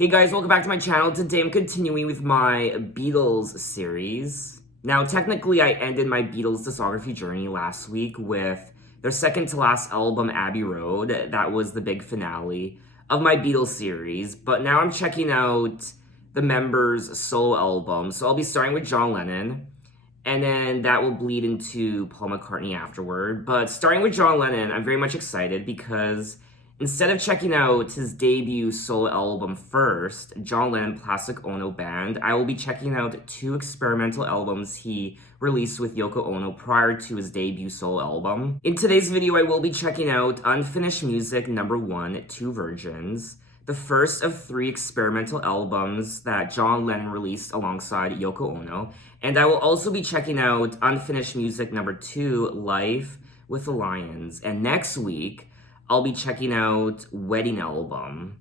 Hey guys, welcome back to my channel. Today I'm continuing with my Beatles series. Now, technically I ended my Beatles discography journey last week with their second to last album, Abbey Road. That was the big finale of my Beatles series, but now I'm checking out the members' solo album. So I'll be starting with John Lennon, and then that will bleed into Paul McCartney afterward. But starting with John Lennon, I'm very much excited because instead of checking out his debut solo album first, John Lennon Plastic Ono Band, I will be checking out two experimental albums he released with Yoko Ono prior to his debut solo album. In today's video, I will be checking out Unfinished Music No. 1, Two Virgins, the first of three experimental albums that John Lennon released alongside Yoko Ono. And I will also be checking out Unfinished Music No. 2, Life with the Lions. And next week, I'll be checking out Wedding Album.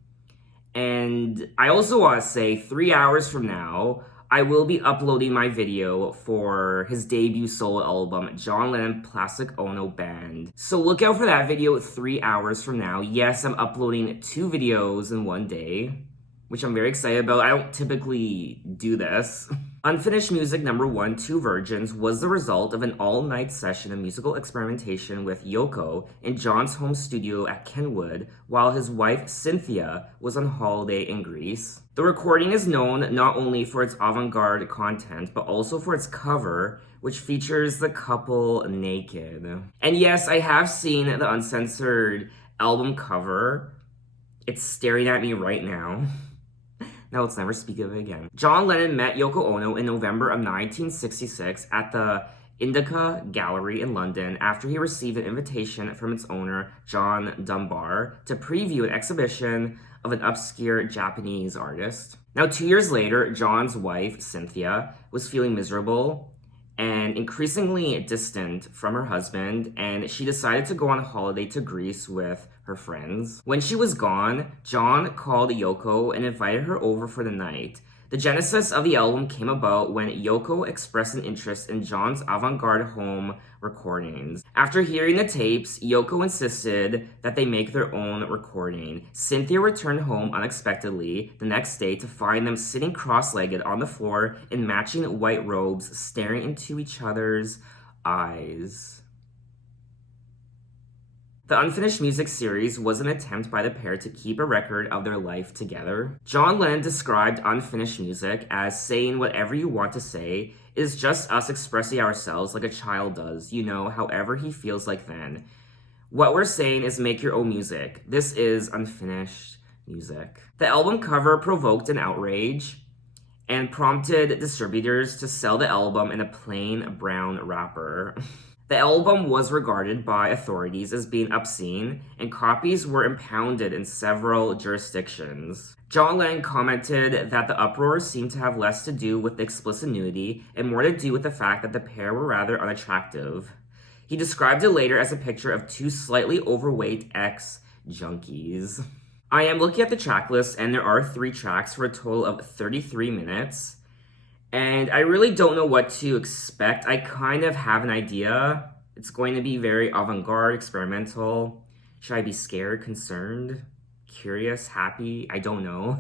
And I also want to say 3 hours from now, I will be uploading my video for his debut solo album, John Lennon Plastic Ono Band. So look out for that video 3 hours from now. Yes, I'm uploading 2 videos in one day, which I'm very excited about. I don't typically do this. Unfinished Music No. 1, Two Virgins was the result of an all-night session of musical experimentation with Yoko in John's home studio at Kenwood while his wife Cynthia was on holiday in Greece. The recording is known not only for its avant-garde content, but also for its cover, which features the couple naked. And yes, I have seen the uncensored album cover. It's staring at me right now. Now let's never speak of it again. John Lennon met Yoko Ono in November of 1966 at the Indica Gallery in London after he received an invitation from its owner, John Dunbar, to preview an exhibition of an obscure Japanese artist. Now, 2 years later, John's wife, Cynthia, was feeling miserable and increasingly distant from her husband, and she decided to go on holiday to Greece with her friends. When she was gone, John called Yoko and invited her over for the night. The genesis of the album came about when Yoko expressed an interest in John's avant-garde home recordings. After hearing the tapes, Yoko insisted that they make their own recording. Cynthia returned home unexpectedly the next day to find them sitting cross-legged on the floor in matching white robes, staring into each other's eyes. The Unfinished Music series was an attempt by the pair to keep a record of their life together. John Lennon described Unfinished Music as saying whatever you want to say. It is just us expressing ourselves like a child does, you know, however he feels like then. What we're saying is make your own music. This is Unfinished Music. The album cover provoked an outrage and prompted distributors to sell the album in a plain brown wrapper. The album was regarded by authorities as being obscene, and copies were impounded in several jurisdictions. John Lennon commented that the uproar seemed to have less to do with the explicit nudity and more to do with the fact that the pair were rather unattractive. He described it later as a picture of two slightly overweight ex-junkies. I am looking at the track list, and there are 3 tracks for a total of 33 minutes. And I really don't know what to expect. I kind of have an idea. It's going to be very avant-garde, experimental. Should I be scared, concerned, curious, happy? I don't know.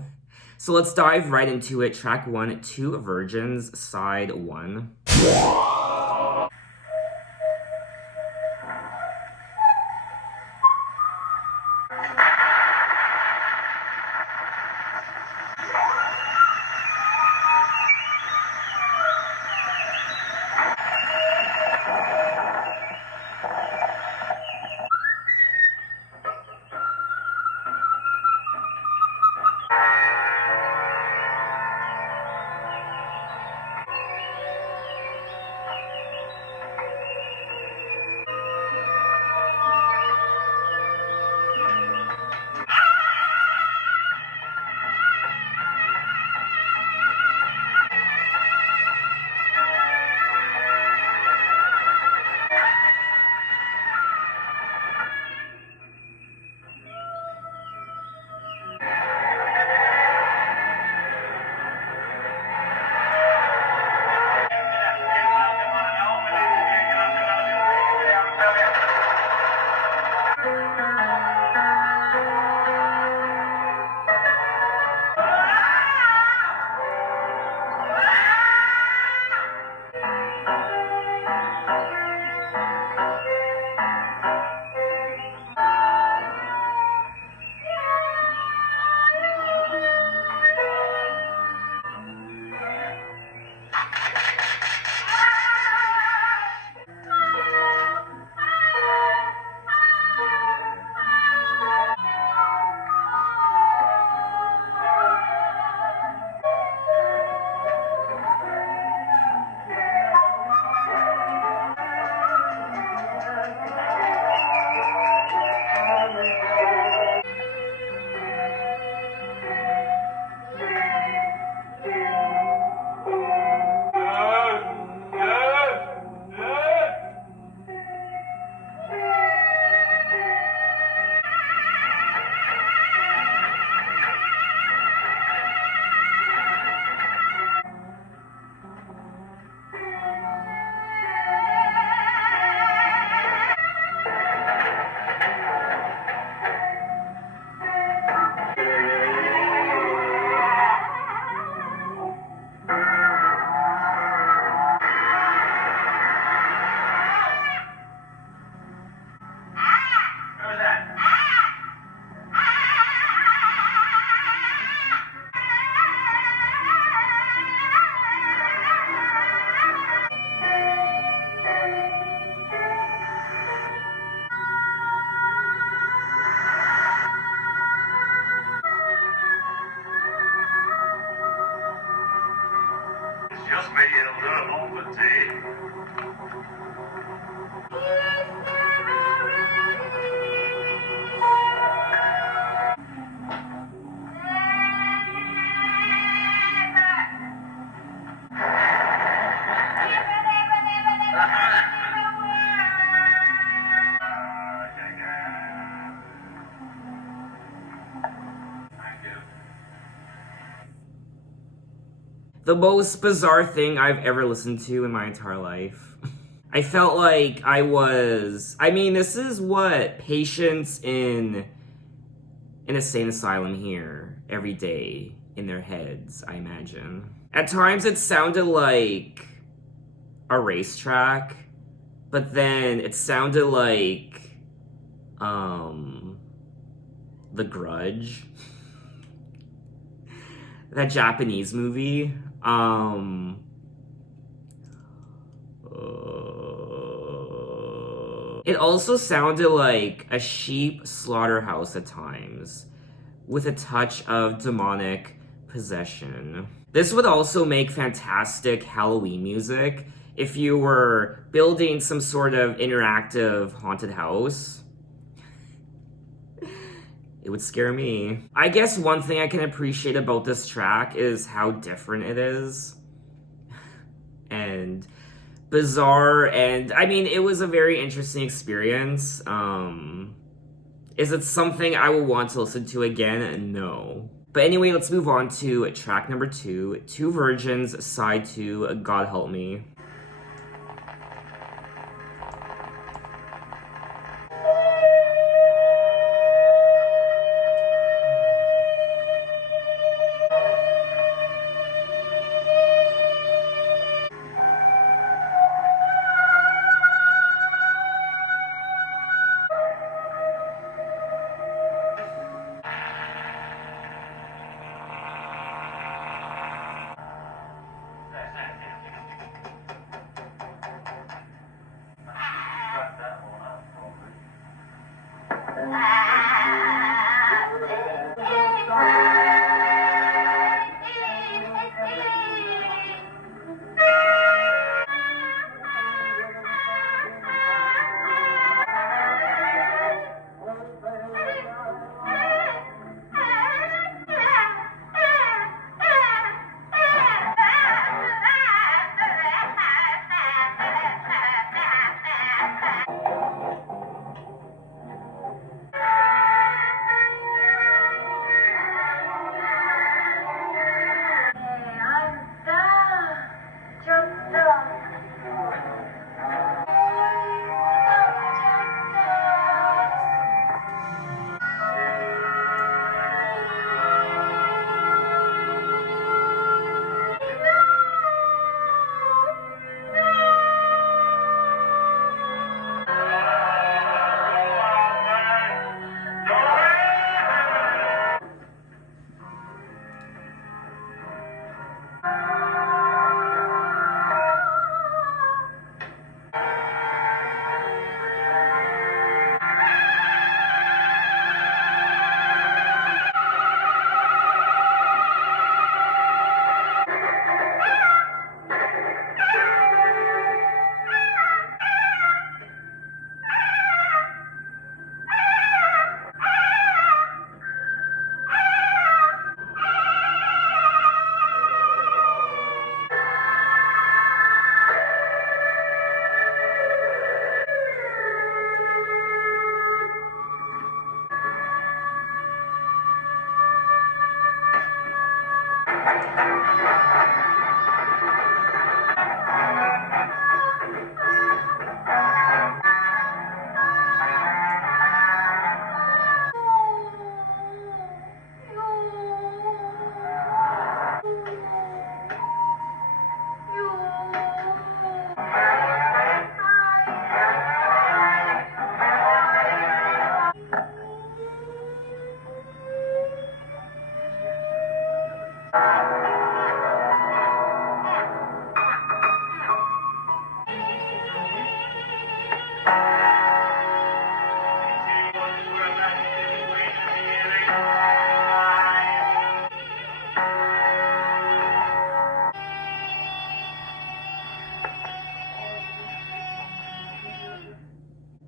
So let's dive right into it. Track 1, Two Virgins, Side 1. Just me in a little moment, see? The most bizarre thing I've ever listened to in my entire life. I felt like this is what patients in an insane asylum hear every day in their heads, I imagine. At times it sounded like a racetrack, but then it sounded like, The Grudge. That Japanese movie. It also sounded like a sheep slaughterhouse at times, with a touch of demonic possession. This would also make fantastic Halloween music if you were building some sort of interactive haunted house. It would scare me. I guess one thing I can appreciate about this track is how different it is. And bizarre, and it was a very interesting experience. Is it something I will want to listen to again? No. But anyway, let's move on to track number 2, Two Virgins, side 2, God Help Me.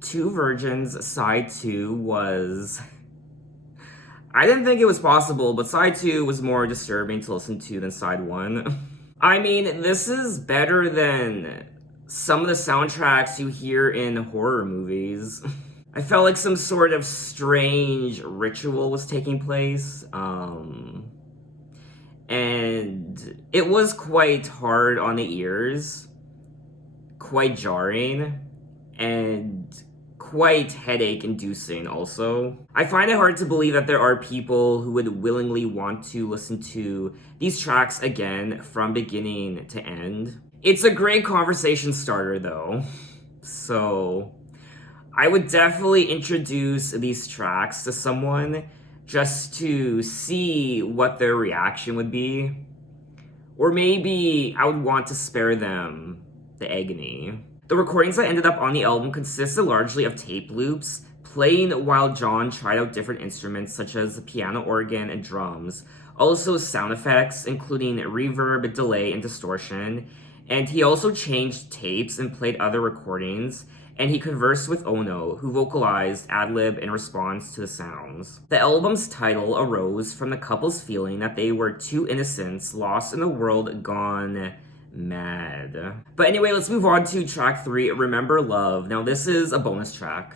Two Virgins, side 2 was... I didn't think it was possible, but side 2 was more disturbing to listen to than side 1. I mean, this is better than some of the soundtracks you hear in horror movies. I felt like some sort of strange ritual was taking place, and it was quite hard on the ears, quite jarring, and quite headache-inducing also. I find it hard to believe that there are people who would willingly want to listen to these tracks again from beginning to end. It's a great conversation starter though, so I would definitely introduce these tracks to someone just to see what their reaction would be. Or maybe I would want to spare them the agony. The recordings that ended up on the album consisted largely of tape loops, playing while John tried out different instruments such as the piano, organ, and drums. Also sound effects, including reverb, delay, and distortion. And he also changed tapes and played other recordings, and he conversed with Ono, who vocalized ad-lib in response to the sounds. The album's title arose from the couple's feeling that they were two innocents lost in a world gone mad. But anyway, let's move on to track 3, Remember Love. Now this is a bonus track.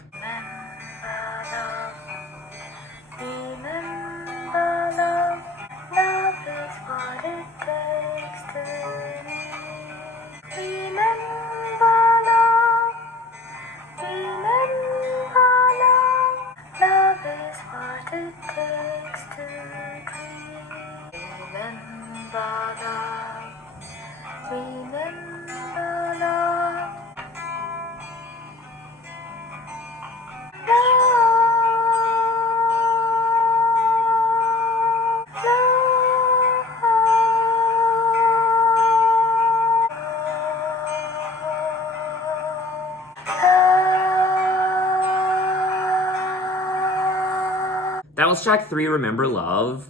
That was track 3, Remember Love,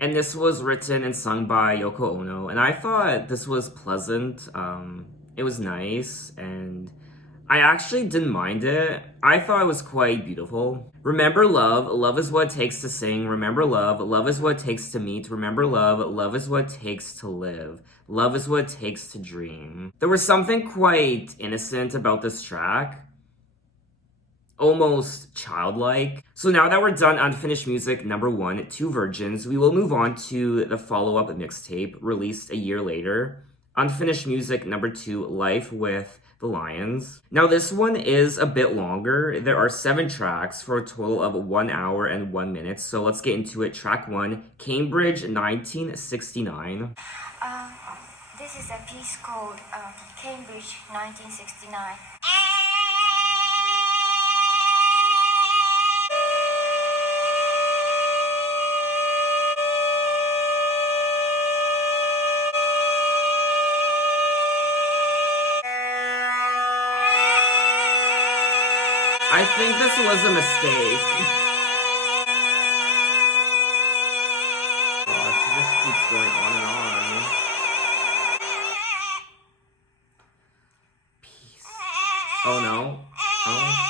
and this was written and sung by Yoko Ono, and I thought this was pleasant. It was nice, and I actually didn't mind it. I thought it was quite beautiful. Remember love, love is what it takes to sing. Remember love, love is what it takes to meet. Remember love, love is what it takes to live. Love is what it takes to dream. There was something quite innocent about this track. Almost childlike. So now that we're done Unfinished Music number 1, Two Virgins, we will move on to the follow-up mixtape released a year later, Unfinished Music number 2, Life with the Lions. Now this one is a bit longer. There are 7 tracks for a total of 1 hour and 1 minute. So let's get into it. Track 1, Cambridge 1969. This is a piece called Cambridge 1969. I think this was a mistake. Oh, it just keeps going on and on. Peace. Oh no. Oh.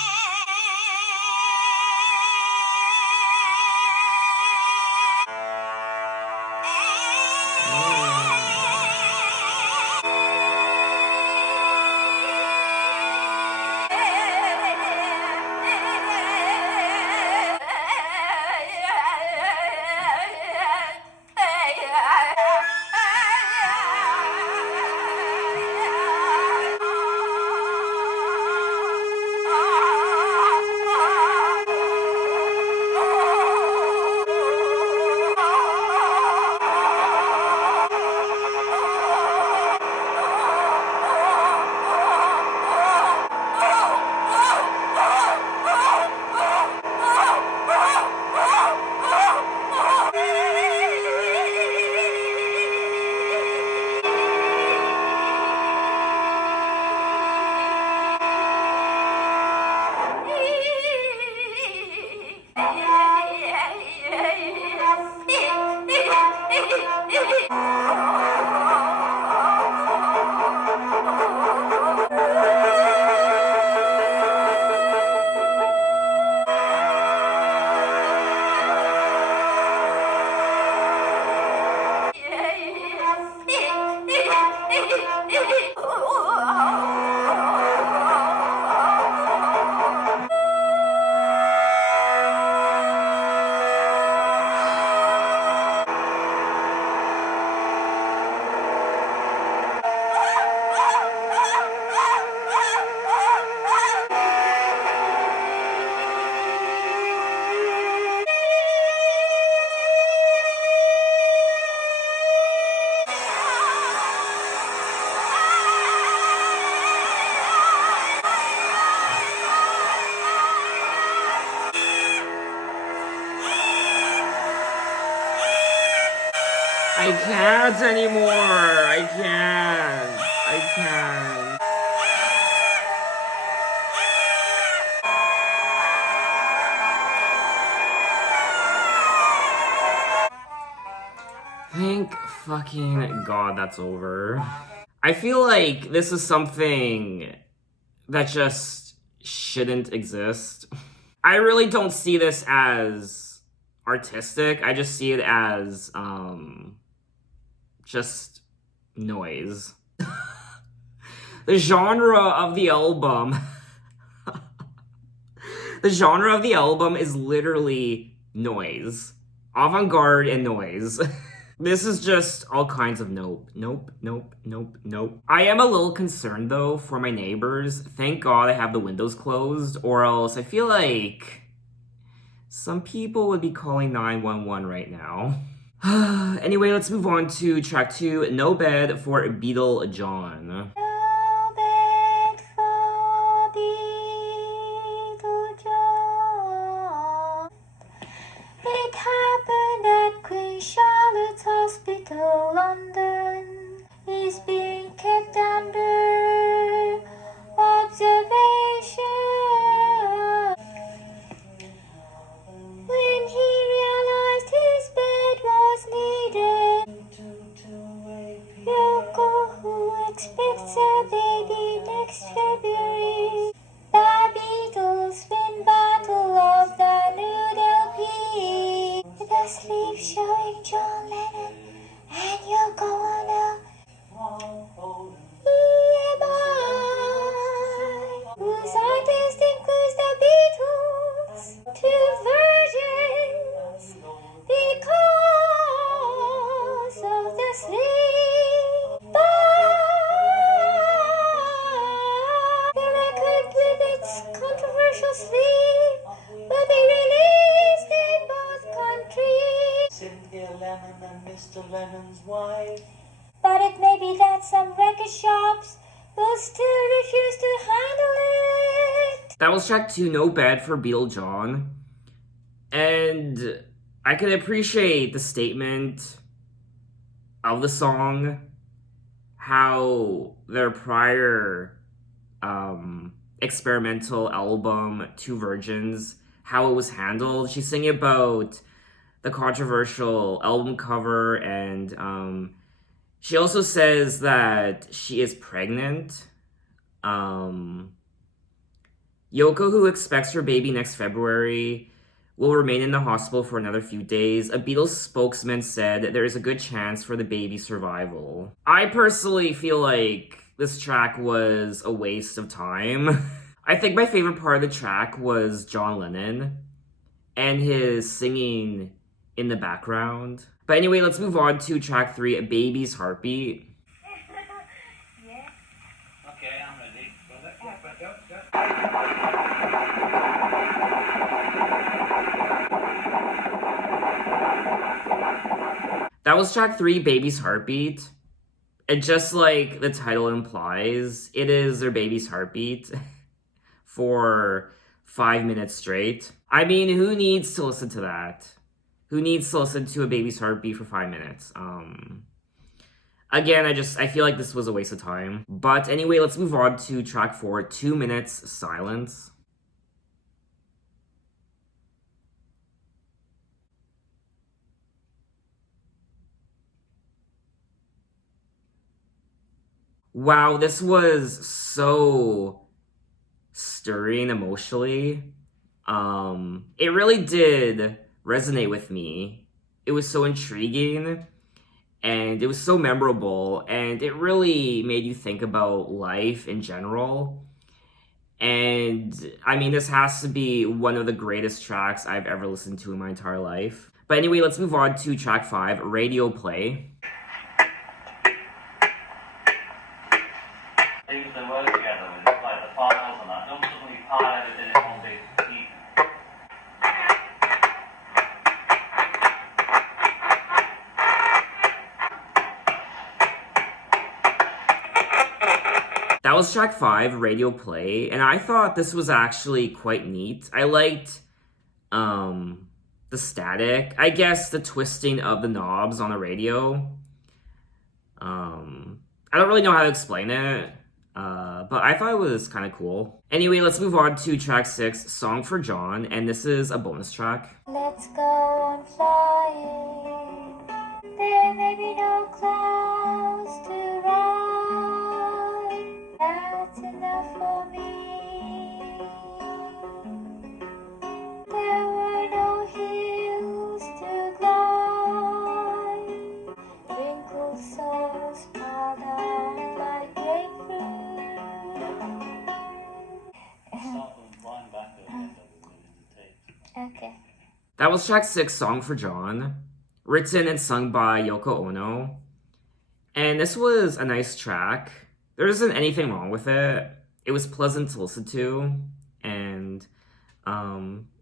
can't anymore. I can't. I can't. Thank fucking God that's over. I feel like this is something that just shouldn't exist. I really don't see this as artistic. I just see it as just noise. The genre of the album the genre of the album is literally noise. Avant-garde and noise. This is just all kinds of nope, nope, nope, nope, nope. I am a little concerned though for my neighbors. Thank God I have the windows closed, or else I feel like some people would be calling 911 right now. Anyway, let's move on to track 2, No Bed for Beetle John. It happened at Queen Charlotte's Hospital, London. He's being kept under observation. When he realized his bed was needed, Yoko, who expects a baby next February, the Beatles win Battle of the Nude LP. With a sleep showing John Lennon and Yoko Ono. EMI, whose artist includes the Beatles, 2 versions, because of the sleep. The record with its controversial sleep will be released in both countries. Cynthia Lennon and Mr. Lennon's wife. But it may be that some record shops will still refuse to handle it. That was track 2, No Bed for Beetle John. And I can appreciate the statement of the song, how their prior experimental album, 2 Virgins, how it was handled. She's singing about the controversial album cover, and she also says that she is pregnant. Yoko, who expects her baby next February, will remain in the hospital for another few days. A Beatles spokesman said that there is a good chance for the baby's survival. I personally feel like this track was a waste of time. I think my favorite part of the track was John Lennon and his singing in the background. But anyway, let's move on to track 3, A Baby's Heartbeat. Yeah. Okay, I'm ready. Go. That was track 3, Baby's Heartbeat. And just like the title implies, it is their baby's heartbeat for 5 minutes straight. I mean, who needs to listen to that? Who needs to listen to a baby's heartbeat for 5 minutes? Again, I feel like this was a waste of time. But anyway, let's move on to track 4, 2 Minutes Silence. Wow, this was so stirring emotionally. It really did resonate with me. It was so intriguing and it was so memorable, and it really made you think about life in general. And I mean, this has to be one of the greatest tracks I've ever listened to in my entire life. But anyway, let's move on to track 5, Radio Play. Things they work together with, like the files and that, don't suddenly pile everything in one big heap. That was track 5, Radio Play, and I thought this was actually quite neat. I liked the static, I guess the twisting of the knobs on the radio. I don't really know how to explain it, but I thought it was kind of cool. Anyway, let's move on to track 6, Song for John, and this is a bonus track. Let's go on flying. There may be no clouds to ride. That's enough for me. There were no hills to climb. Wrinkled souls piled up like grapefruit. Start the line back again, Okay. That was track 6, Song for John, written and sung by Yoko Ono. And this was a nice track. There isn't anything wrong with it. It was pleasant to listen to, and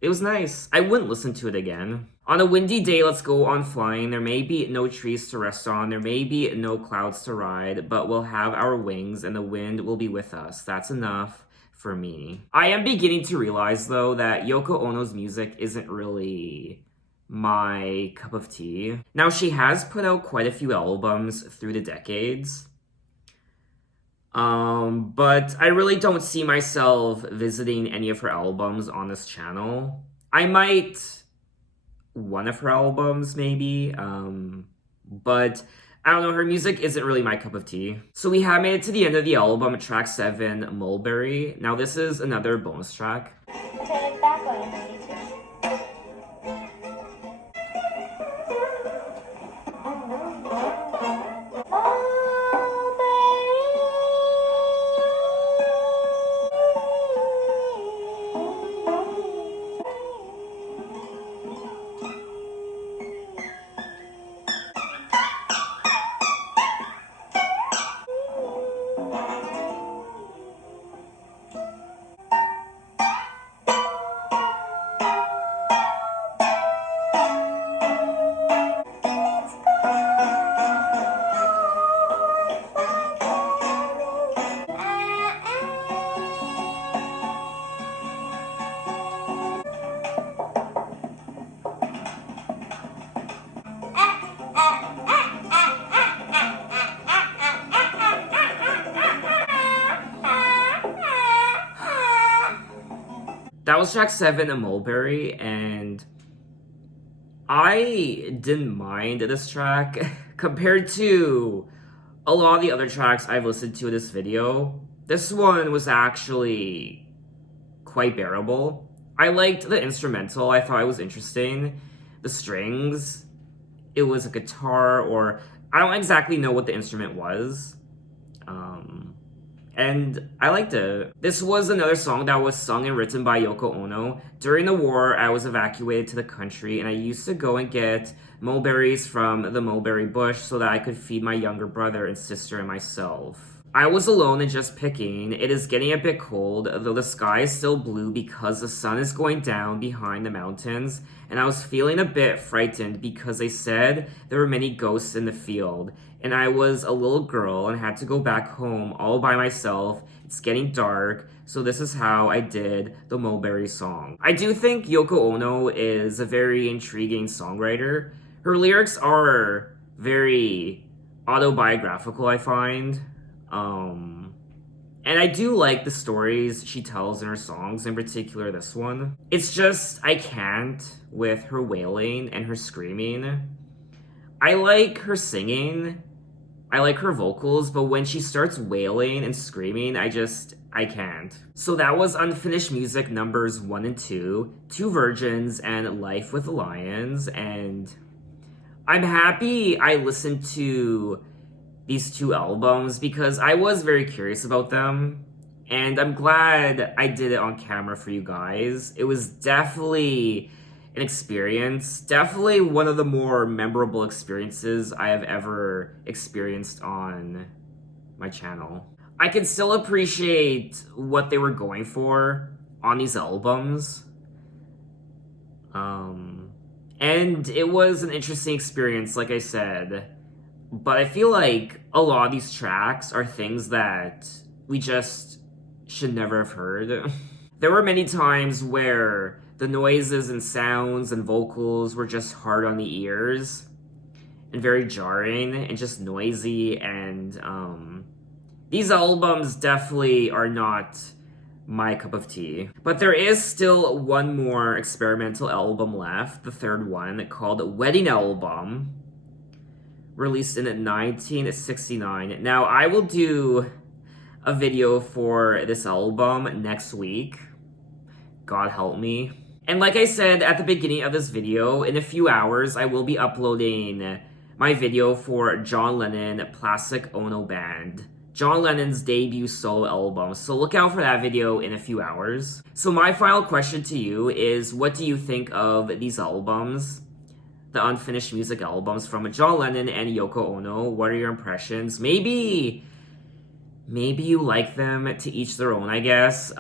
it was nice. I wouldn't listen to it again. On a windy day, let's go on flying. There may be no trees to rest on. There may be no clouds to ride, but we'll have our wings and the wind will be with us. That's enough for me. I am beginning to realize, though, that Yoko Ono's music isn't really my cup of tea. Now, she has put out quite a few albums through the decades, but I really don't see myself visiting any of her albums on this channel. I might one of her albums, maybe, but I don't know, her music isn't really my cup of tea. So we have made it to the end of the album, track 7, Mulberry. Now this is another bonus track. Turn it back on if you need to. That was track 7, A Mulberry, and I didn't mind this track compared to a lot of the other tracks I've listened to in this video. This one was actually quite bearable. I liked the instrumental, I thought it was interesting. The strings, it was a guitar, or I don't exactly know what the instrument was. And I liked it. This was another song that was sung and written by Yoko Ono. During the war, I was evacuated to the country, and I used to go and get mulberries from the mulberry bush so that I could feed my younger brother and sister and myself. I was alone and just picking. It is getting a bit cold, though the sky is still blue because the sun is going down behind the mountains, and I was feeling a bit frightened because they said there were many ghosts in the field, and I was a little girl and had to go back home all by myself. It's getting dark, so this is how I did the Mulberry song. I do think Yoko Ono is a very intriguing songwriter. Her lyrics are very autobiographical, I find. And I do like the stories she tells in her songs, in particular this one. It's just, I can't with her wailing and her screaming. I like her singing, I like her vocals, but when she starts wailing and screaming, I can't. So that was Unfinished Music numbers 1 and 2, Two Virgins, and Life with the Lions, and I'm happy I listened to these two albums because I was very curious about them, and I'm glad I did it on camera for you guys. It was definitely an experience, definitely one of the more memorable experiences I have ever experienced on my channel. I can still appreciate what they were going for on these albums. And it was an interesting experience, like I said. But I feel like a lot of these tracks are things that we just should never have heard. There were many times where the noises and sounds and vocals were just hard on the ears. and very jarring and just noisy, and these albums definitely are not my cup of tea. But there is still one more experimental album left, the third one, called Wedding Album, released in 1969. Now, I will do a video for this album next week. God help me. And like I said at the beginning of this video, in a few hours, I will be uploading my video for John Lennon Plastic Ono Band, John Lennon's debut solo album. So look out for that video in a few hours. So my final question to you is, what do you think of these albums? The unfinished music albums from John Lennon and Yoko Ono. What are your impressions? Maybe you like them, to each their own, I guess.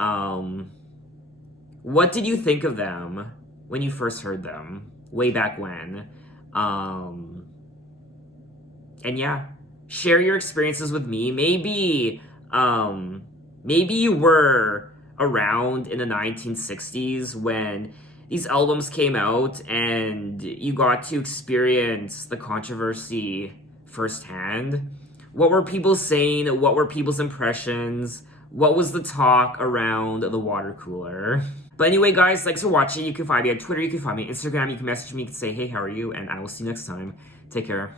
What did you think of them when you first heard them way back when? And yeah, share your experiences with me. Maybe you were around in the 1960s when these albums came out and you got to experience the controversy firsthand. What were people saying? What were people's impressions? What was the talk around the water cooler? But anyway, guys, thanks for watching. You can find me on Twitter, you can find me on Instagram, you can message me, you can say, hey, how are you? And I will see you next time. Take care.